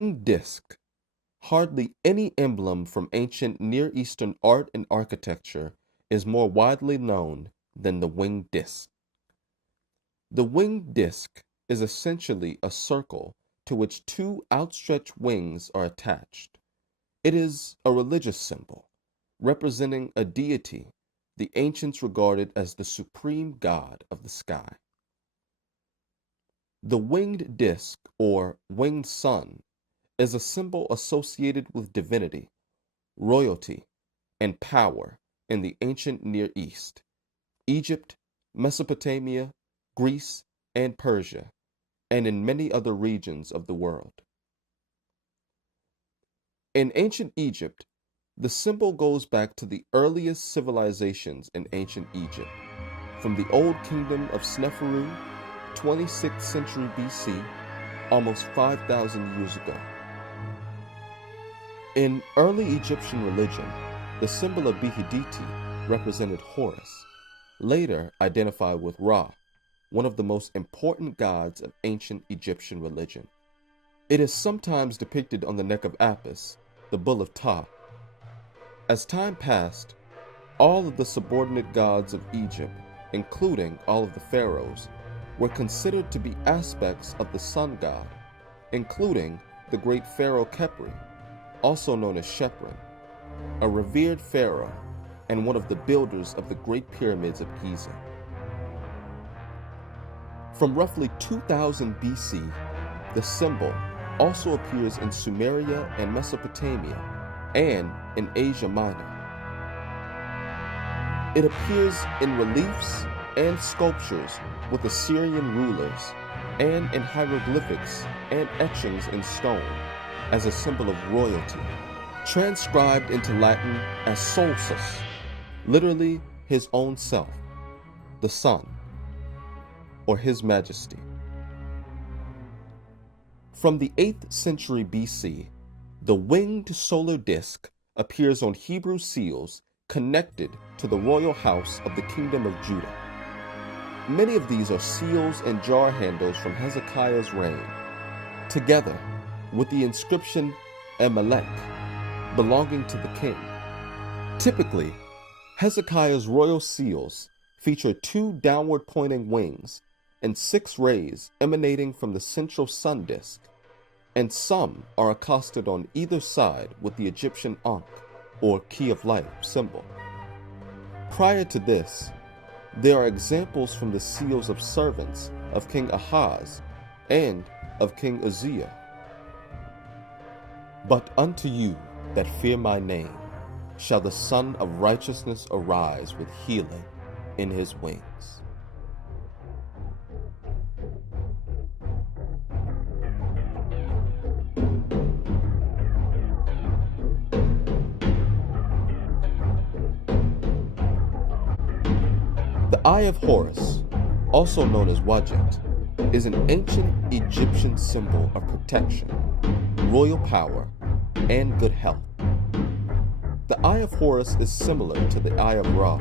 Disc. Hardly any emblem from ancient Near Eastern art and architecture is more widely known than the winged disc. The winged disc is essentially a circle to which two outstretched wings are attached. It is a religious symbol, representing a deity the ancients regarded as the supreme god of the sky. The winged disc, or winged sun, is a symbol associated with divinity, royalty, and power in the ancient Near East, Egypt, Mesopotamia, Greece, and Persia, and in many other regions of the world. In ancient Egypt, the symbol goes back to the earliest civilizations in ancient Egypt, from the Old Kingdom of Sneferu, 26th century BC, almost 5,000 years ago. In early Egyptian religion, the symbol of Bihiditi represented Horus, later identified with Ra, one of the most important gods of ancient Egyptian religion. It is sometimes depicted on the neck of Apis, the bull of Ptah. As time passed, all of the subordinate gods of Egypt, including all of the pharaohs, were considered to be aspects of the sun god, including the great pharaoh Khepri, also known as Sheprin, a revered pharaoh and one of the builders of the Great Pyramids of Giza. From roughly 2000 BC, the symbol also appears in Sumeria and Mesopotamia and in Asia Minor. It appears in reliefs and sculptures with Assyrian rulers and in hieroglyphics and etchings in stone as a symbol of royalty, transcribed into Latin as solsus, literally his own self, the sun, or his majesty. From the 8th century BC, the winged solar disk appears on Hebrew seals connected to the royal house of the Kingdom of Judah. Many of these are seals and jar handles from Hezekiah's reign, together with the inscription Emelech, belonging to the king. Typically, Hezekiah's royal seals feature two downward pointing wings and 6 rays emanating from the central sun disk, and some are accosted on either side with the Egyptian Ankh, or key of life symbol. Prior to this, there are examples from the seals of servants of King Ahaz and of King Uzziah. But unto you that fear my name shall the Son of Righteousness arise with healing in his wings. The Eye of Horus, also known as Wadjet, is an ancient Egyptian symbol of protection, royal power, and good health. The Eye of Horus is similar to the Eye of Ra,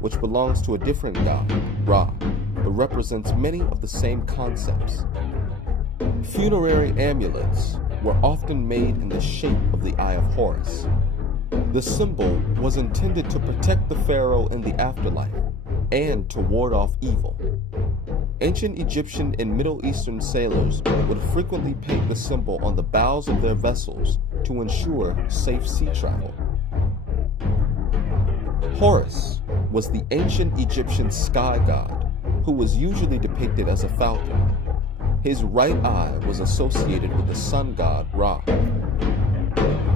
which belongs to a different god, Ra, but represents many of the same concepts. Funerary amulets were often made in the shape of the Eye of Horus. The symbol was intended to protect the pharaoh in the afterlife and to ward off evil. Ancient Egyptian and Middle Eastern sailors would frequently paint the symbol on the bows of their vessels to ensure safe sea travel. Horus was the ancient Egyptian sky god, who was usually depicted as a falcon. His right eye was associated with the sun god Ra.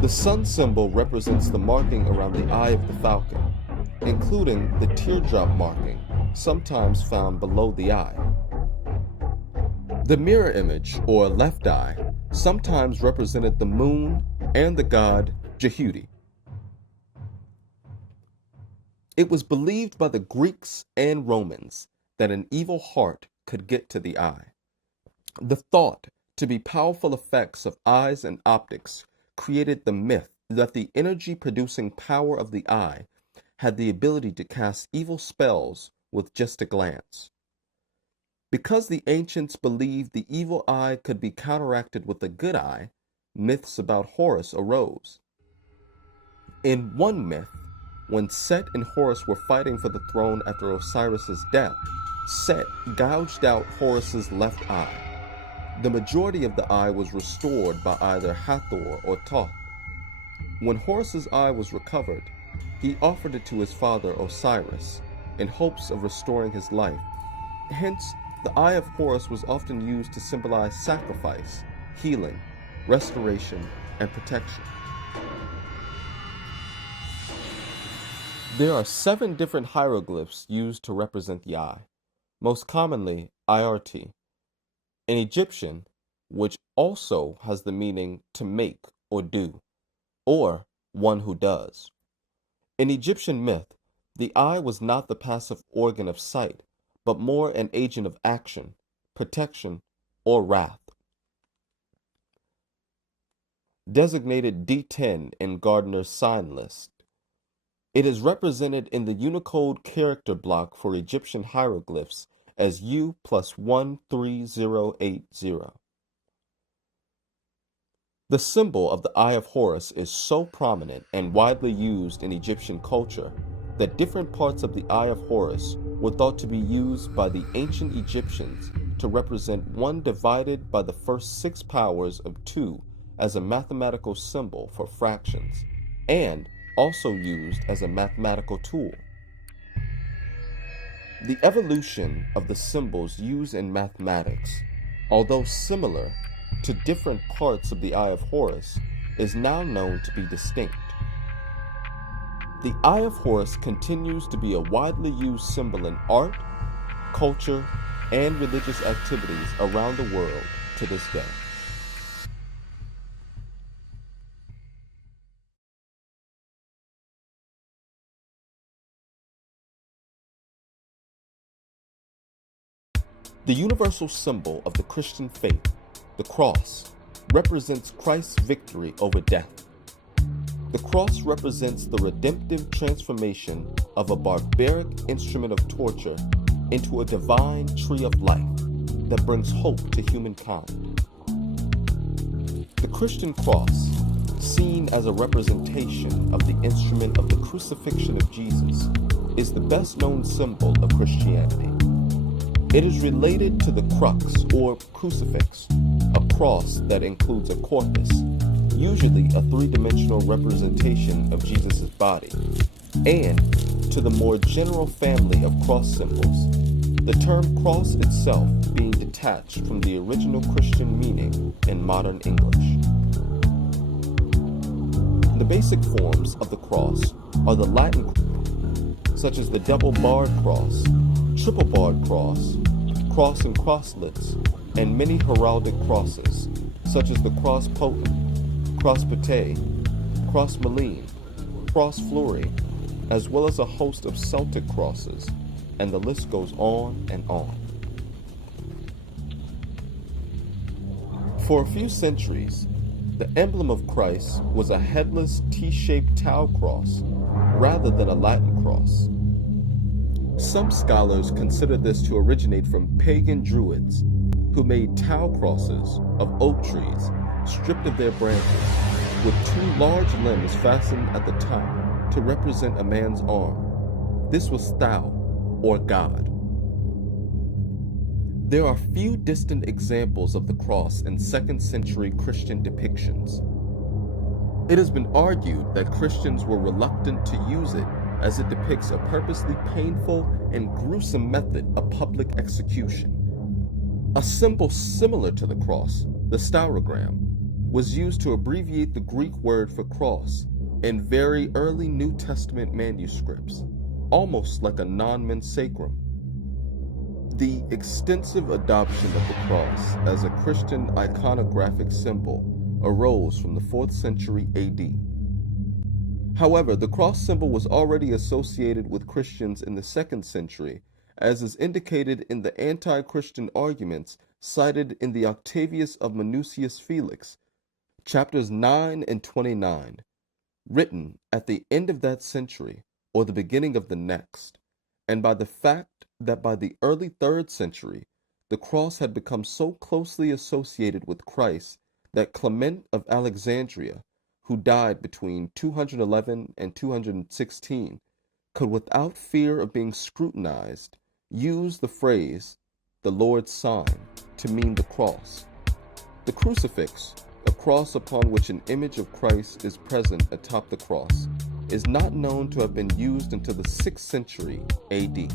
The sun symbol represents the marking around the eye of the falcon, including the teardrop marking, sometimes found below the eye. The mirror image, or left eye, sometimes represented the moon and the god Jehudi. It was believed by the Greeks and Romans that an evil heart could get to the eye. The thought to be powerful effects of eyes and optics created the myth that the energy-producing power of the eye had the ability to cast evil spells with just a glance. Because the ancients believed the evil eye could be counteracted with a good eye, myths about Horus arose. In one myth, when Set and Horus were fighting for the throne after Osiris's death, Set gouged out Horus's left eye. The majority of the eye was restored by either Hathor or Thoth. When Horus's eye was recovered, he offered it to his father Osiris in hopes of restoring his life. Hence, the eye of Horus was often used to symbolize sacrifice, healing, restoration, and protection. There are 7 different hieroglyphs used to represent the eye, most commonly IRT. In Egyptian, which also has the meaning to make or do, or one who does. In Egyptian myth, the eye was not the passive organ of sight, but more an agent of action, protection, or wrath. Designated D10 in Gardner's sign list, it is represented in the Unicode character block for Egyptian hieroglyphs as U+13080. The symbol of the Eye of Horus is so prominent and widely used in Egyptian culture that different parts of the Eye of Horus were thought to be used by the ancient Egyptians to represent one divided by the first 6 powers of 2 as a mathematical symbol for fractions, and also used as a mathematical tool. The evolution of the symbols used in mathematics, although similar to different parts of the Eye of Horus, is now known to be distinct. The Eye of Horus continues to be a widely used symbol in art, culture, and religious activities around the world to this day. The universal symbol of the Christian faith, the cross, represents Christ's victory over death. The cross represents the redemptive transformation of a barbaric instrument of torture into a divine tree of life that brings hope to humankind. The Christian cross, seen as a representation of the instrument of the crucifixion of Jesus, is the best known symbol of Christianity. It is related to the crux or crucifix, a cross that includes a corpus, usually a 3-dimensional representation of Jesus' body, and to the more general family of cross symbols, the term cross itself being detached from the original Christian meaning in modern English. The basic forms of the cross are the Latin, such as the double-barred cross, triple-barred cross, cross and crosslets, and many heraldic crosses, such as the cross potent, cross patay, cross maline, cross fleury, as well as a host of Celtic crosses, and the list goes on and on. For a few centuries, the emblem of Christ was a headless T-shaped tau cross rather than a Latin cross. Some scholars consider this to originate from pagan druids who made tau crosses of oak trees stripped of their branches, with 2 large limbs fastened at the top to represent a man's arm. This was Thou, or God. There are few distant examples of the cross in 2nd century Christian depictions. It has been argued that Christians were reluctant to use it as it depicts a purposely painful and gruesome method of public execution. A symbol similar to the cross, the staurogram, was used to abbreviate the Greek word for cross in very early New Testament manuscripts, almost like a nomen sacrum. The extensive adoption of the cross as a Christian iconographic symbol arose from the 4th century AD. However, the cross symbol was already associated with Christians in the 2nd century, as is indicated in the anti-Christian arguments cited in the Octavius of Minucius Felix, chapters 9 and 29, written at the end of that century or the beginning of the next, and by the fact that by the early 3rd century, the cross had become so closely associated with Christ that Clement of Alexandria, who died between 211 and 216, could, without fear of being scrutinized, use the phrase, the Lord's sign, to mean the cross. The crucifix, a cross upon which an image of Christ is present atop the cross, is not known to have been used until the 6th century AD.